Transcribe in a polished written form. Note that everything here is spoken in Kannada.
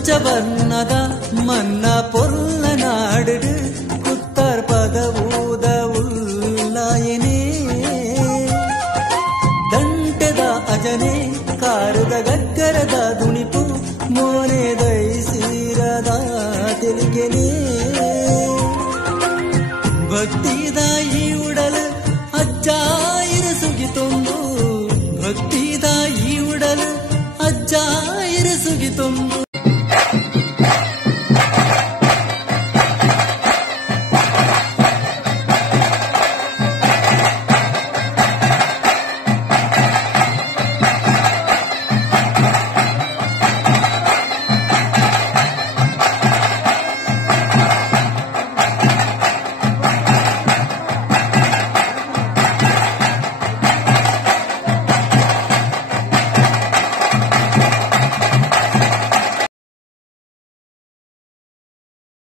ಪಂಚವರ್ಣದ ಮನ್ನ ಪೊರ್ಲ ನಾಡಿಡು ಕುತ್ತರ್ ಪದವೂದ ಉಲ್ಲಾಯನೇ ದಂಟದ ಅಜನೆ ಕಾರದ ಗಗ್ಗರದ ದುಣಿಪು ಮೋನೆ ದೈಸಿರದ ತೆಲಿಗೆನೇ ಭಕ್ತಿದಾಯಿ